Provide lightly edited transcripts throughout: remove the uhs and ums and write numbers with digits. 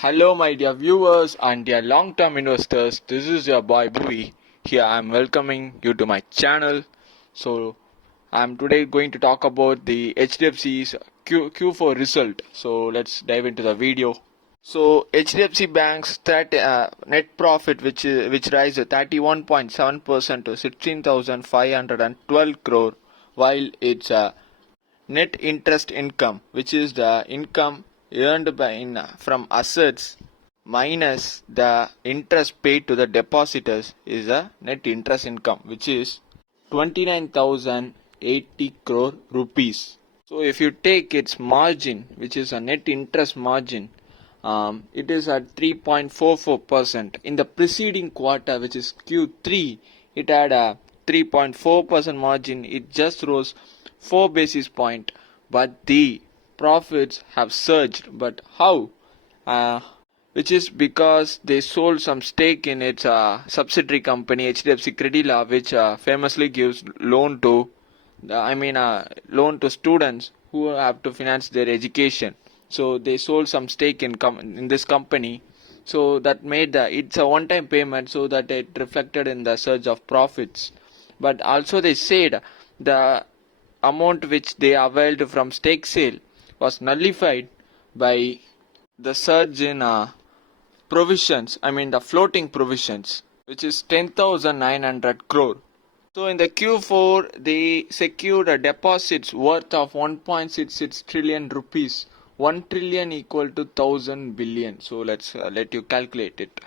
Hello, my dear viewers and dear long-term investors. This is your boy Bhuvi. Here I am welcoming you to my channel. So, I am today going to talk about the HDFC's Q4 result. So, let's dive into the video. So, HDFC Bank's net profit, which rise 31.7% to 16,512 crore, while its net interest income, which is the income earned from assets minus the interest paid to the depositors, is a net interest income, which is 29,080 crore rupees. So if you take its margin, which is a net interest margin, it is at 3.44%. In the preceding quarter, which is Q3, it had a 3.4% margin. It just rose 4 basis point, but the profits have surged. But how? Which is because they sold some stake in its subsidiary company HDFC Credila, which famously gives loan to loan to students who have to finance their education. So they sold some stake in this company. So that made it's a one-time payment, so that it reflected in the surge of profits. But also they said the amount which they availed from stake sale was nullified by the surge in provisions, the floating provisions, which is 10,900 crore. So in the Q4, they secured deposits worth of 1.66 trillion rupees. 1 trillion equal to 1000 billion. So let's let you calculate it.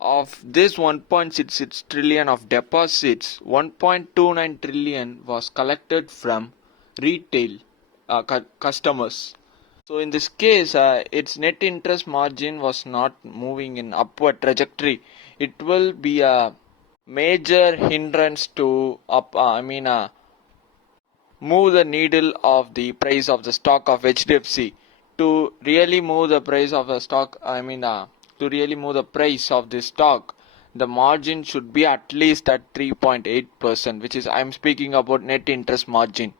Of this 1.66 trillion of deposits, 1.29 trillion was collected from retail customers. So in this case, its net interest margin was not moving in upward trajectory. It will be a major hindrance to move the needle of the price of the stock of HDFC. To really move the price of the stock, to really move the price of this stock, the margin should be at least at 3.8%, which is, I'm speaking about net interest margin.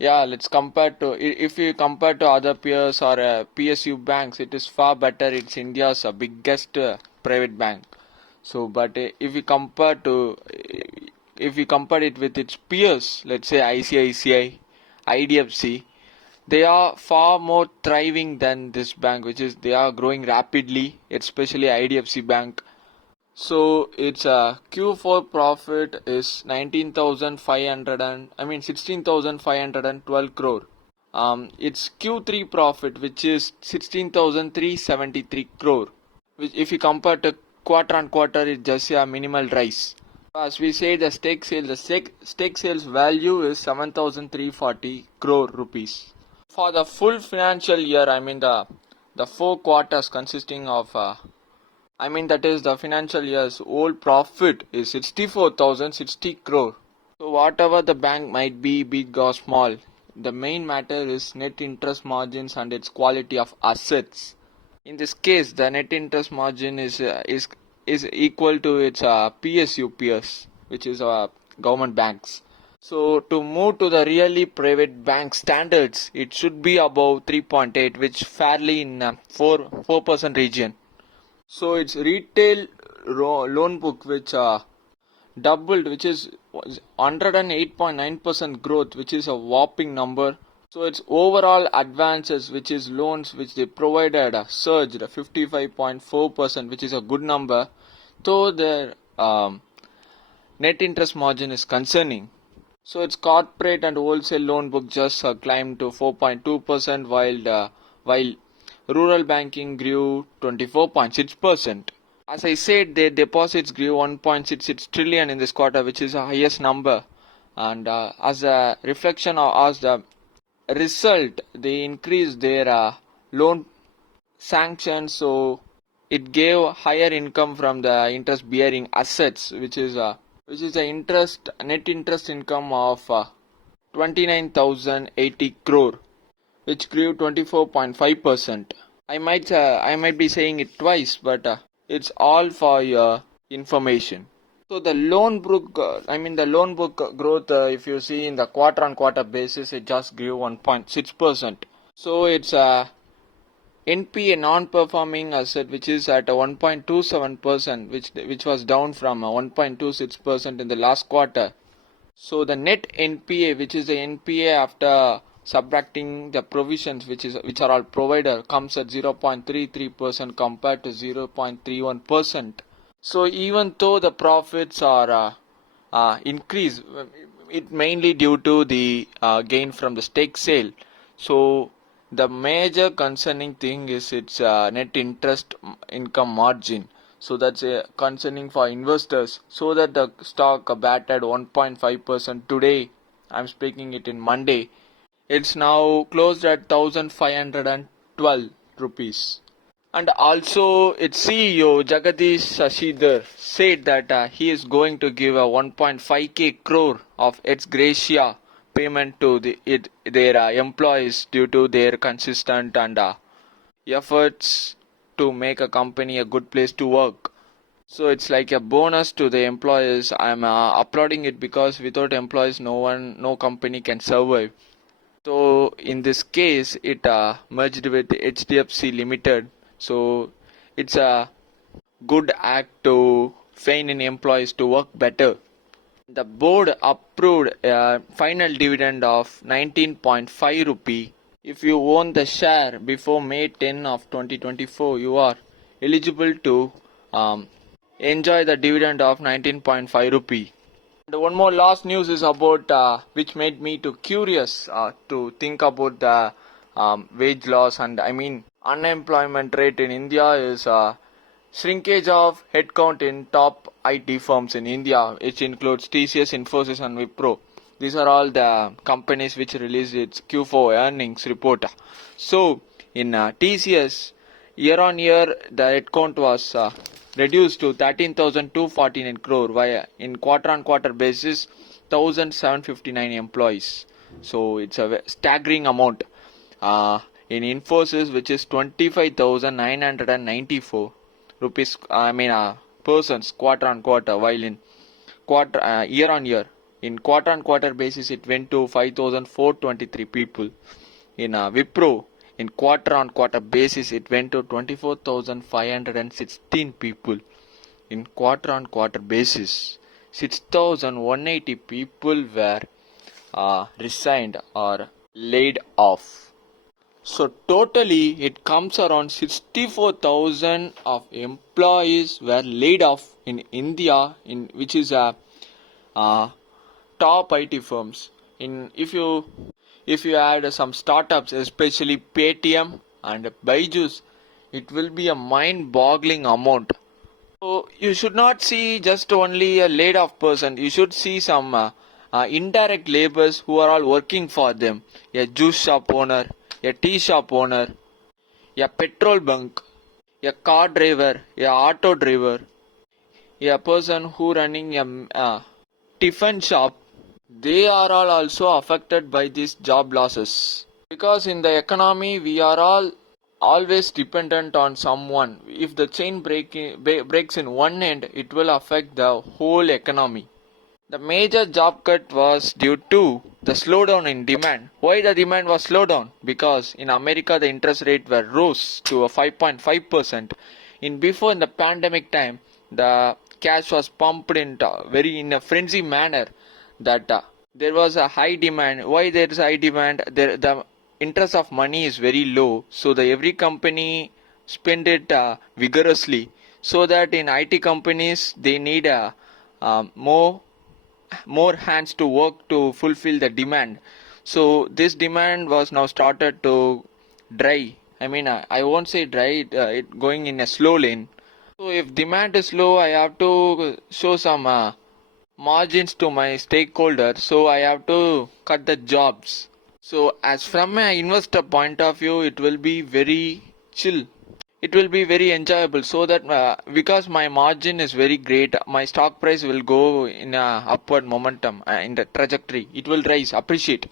Let's compare to, if you compare to other peers or PSU banks, it is far better. It's India's biggest private bank. So, but if we compare it with its peers, let's say ICICI, Hdfc, they are far more thriving than this bank, which is they are growing rapidly, especially Hdfc Bank. So its Q4 profit is 16,512 crore. Its Q3 profit, which is 16,373 crore, which if you compare to quarter on quarter, it's just a minimal rise. As we say, the stake sales value is 7,340 crore rupees. For the full financial year, the 4 quarters consisting of that is the financial year's whole profit is 64,060 crore. So whatever the bank might be, big or small, the main matter is net interest margins and its quality of assets. In this case, the net interest margin is equal to its PSU peers, which is government banks. So to move to the really private bank standards, it should be above 3.8, which fairly in 4% region. So its retail loan book, which doubled, which is 108.9% growth, which is a whopping number. So its overall advances, which is loans which they provided, surged 55.4%, which is a good number. Though their net interest margin is concerning. So its corporate and wholesale loan book just climbed to 4.2%, while rural banking grew 24.6%. As I said, their deposits grew 1.66 trillion in this quarter, which is the highest number. And as a reflection or as the result, they increased their loan sanctions, so it gave higher income from the interest-bearing assets, which is the net interest income of 29,080 crore, which grew 24.5%. I might be saying it twice, but it's all for your information. So the loan book, growth, if you see in the quarter-on-quarter basis, it just grew 1.6%. So its NPA non-performing asset which is at 1.27%, which was down from 1.26% in the last quarter. So the net NPA, which is the NPA after subtracting the provisions which are all provided, comes at 0.33% compared to 0.31%. So even though the profits are increased, it mainly due to the gain from the stake sale. So the major concerning thing is its net interest income margin. So that's concerning for investors. So that the stock batted 1.5% today. I'm speaking it in Monday. It's now closed at 1,512 rupees. And also its CEO Jagadish Sashidhar said that he is going to give a 1.5k crore of ex gratia payment to their employees due to their consistent and efforts to make a company a good place to work. So it's like a bonus to the employees. I'm applauding it because without employees, no company can survive. So in this case, it merged with Hdfc Limited. So it's a good act to feign in employees to work better. The board approved a final dividend of 19.5 rupee. If you own the share before May 10 of 2024, you are eligible to enjoy the dividend of 19.5 rupee. And one more last news is about which made me too curious to think about the wage loss, and I mean unemployment rate in India is shrinkage of headcount in top IT firms in India, which includes TCS, Infosys and Wipro. These are all the companies which released its Q4 earnings report. So in TCS, year on year the headcount was reduced to 13,249 crore, while in quarter on quarter basis 1,759 employees. So it's a staggering amount. In Infosys, which is 25,994 rupees, persons quarter on quarter, while in year on year, in quarter on quarter basis it went to 5,423 people. In Wipro, in quarter on quarter basis it went to 24,516 people. In quarter on quarter basis 6,180 people were resigned or laid off. So totally it comes around 64,000 of employees were laid off in India, in which is a top IT firms. In if you add some startups, especially Paytm and Byju's, it will be a mind-boggling amount. So you should not see just only a laid off person. You should see some indirect laborers who are all working for them. A juice shop owner, a tea shop owner, a petrol bunk, a car driver, a auto driver, a person who running a tiffin shop. They are all also affected by these job losses. Because in the economy we are all always dependent on someone. If the chain breaks in one end, it will affect the whole economy. The major job cut was due to the slowdown in demand. Why the demand was slowed down? Because in America the interest rate were rose to a 5.5%. In the pandemic time, the cash was pumped in a frenzy manner, that there was a high demand. Why there is high demand? The interest of money is very low, so every company spend it vigorously, so that in IT companies they need more hands to work to fulfill the demand. So this demand was now started to dry. I won't say dry, it going in a slow lane. So if demand is low, I have to show some margins to my stakeholders, so I have to cut the jobs. So as from an investor point of view, it will be very chill. It will be very enjoyable, so that because my margin is very great, my stock price will go in a upward momentum, in the trajectory. It will rise, appreciate.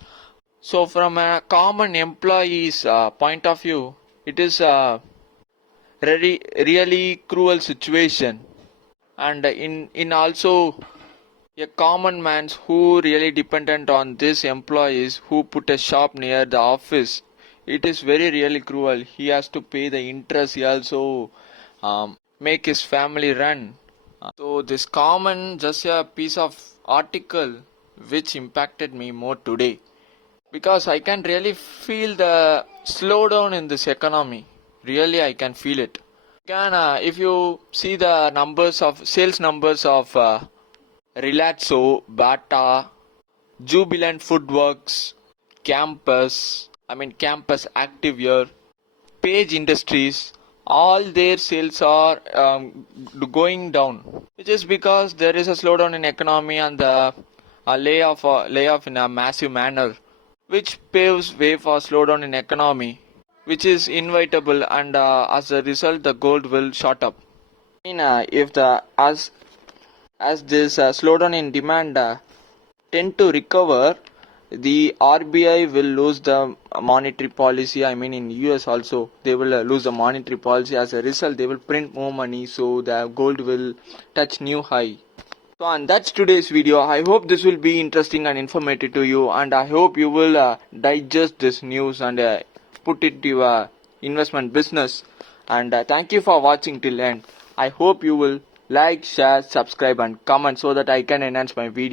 So from a common employee's point of view, it is a really cruel situation. And in also a common man's who really dependent on these employees who put a shop near the office, it is very really cruel. He has to pay the interest. He also make his family run. So this common just a piece of article which impacted me more today because I can really feel the slowdown in this economy. Really, I can feel it. Can if you see the numbers of sales numbers of Relaxo, Bata, Jubilant Foodworks, Campus Activewear, Page Industries, all their sales are going down, which is because there is a slowdown in economy and the layoff in a massive manner, which paves way for slowdown in economy, which is inevitable, and as a result, the gold will shot up. If the as this slowdown in demand tend to recover, the RBI will lose the monetary policy. In US also they will lose the monetary policy. As a result, they will print more money, so the gold will touch new high. So, and that's today's video. I hope this will be interesting and informative to you, and I hope you will digest this news and put it to your investment business. And thank you for watching till end. I hope you will like, share, subscribe and comment so that I can enhance my video.